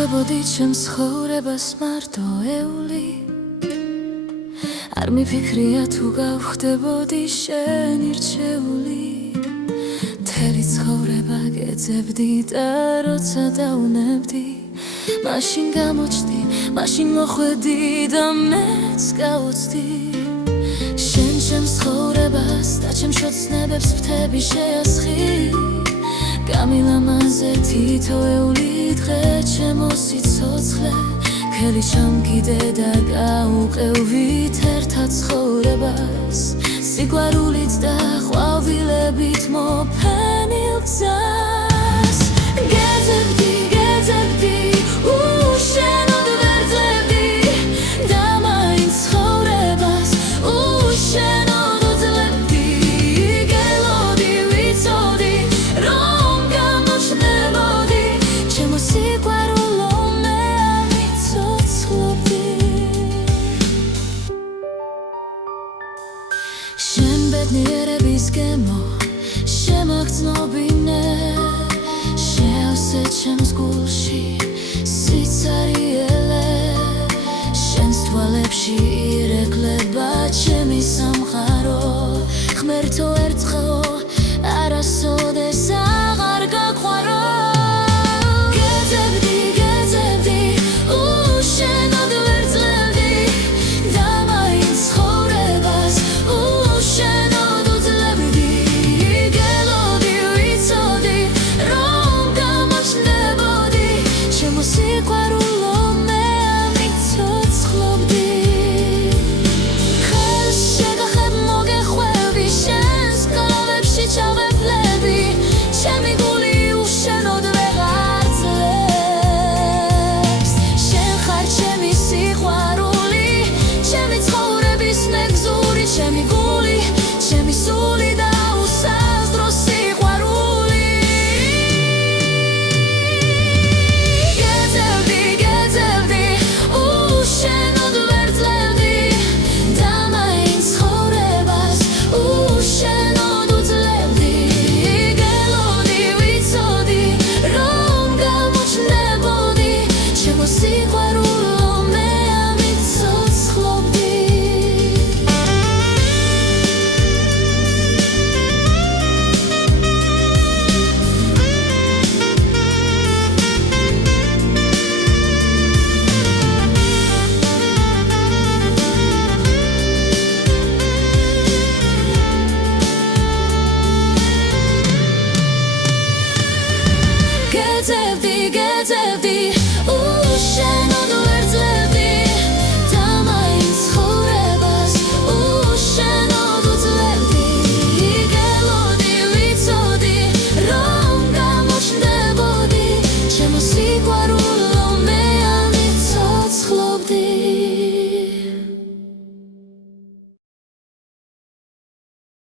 ხვებოდი ჩემს ცხოვრებას მარტოეული არ მიფიქრია თუ გავხდებოდი შენი რჩეული მთელი ცხოვრება გეძებდი და როცა დაუნებდი მაშინ გამოჩდი, მაშინ მოხვედი და მეც გავუცდი შენ ჩემს ცხოვრებას და ჩემს შოცნებებს ფრთები შეასხი გამილამაზე თითოეული დღე ჩემო სიცოცხლე ხელი ჩამკიდე და გაუყევით ერთად ცხოვრებას სიყვარულით და ყვავილებით მოფენილ გზას გეძებდი, გეძებდი უშენოდ ვერ ძლევდი და მაინც ცხოვრებას უშენოდ უძლებდი გელოდი, ვიცოდი რომ გამოჩნდებოდი ჩემო სიყვარულო მე ამიცოცხლობდი შენ ბედნიერების გემო შემაგრძნობინე შეავსე ჩემს გულში სიცარიელე შენს თვალებში ირეკლება ჩემი სამყარო ღმერთო ერთხელ არასოდეს აღარ გაყვარო გეძებდი, გეძებდი უშენოდ ვერ ძლევდი და მაინც ცხოვრებას უშენოდ უძლებდი გელოდი, ვიცოდი რომ გამოჩნდებოდი ჩემო სიყვარულო მე ამიცოცხლობდი ხელს შეგახებ მოგეხვევი შენს კლავებში ჩავეფლები ჩემი გული უშენოდ ვეღარ ძლებს შენ ხარ ჩემი სიყვარული ჩემი ცხოვრების მეგზური ჩემი გული ჩემი სული და უსაზდრო სიყვარული გეძებდი, გეძებდი უშენოდ ვერ ძლევდი და მაინც ცხოვრებას უშენოდ უძლებდი გელოდი, ვიცოდი რომ გამოჩნდებოდი ჩემო სიყვარულო მე ამიცოცხლობდი გეძებდი, გეძებდი უშენოდ ვერ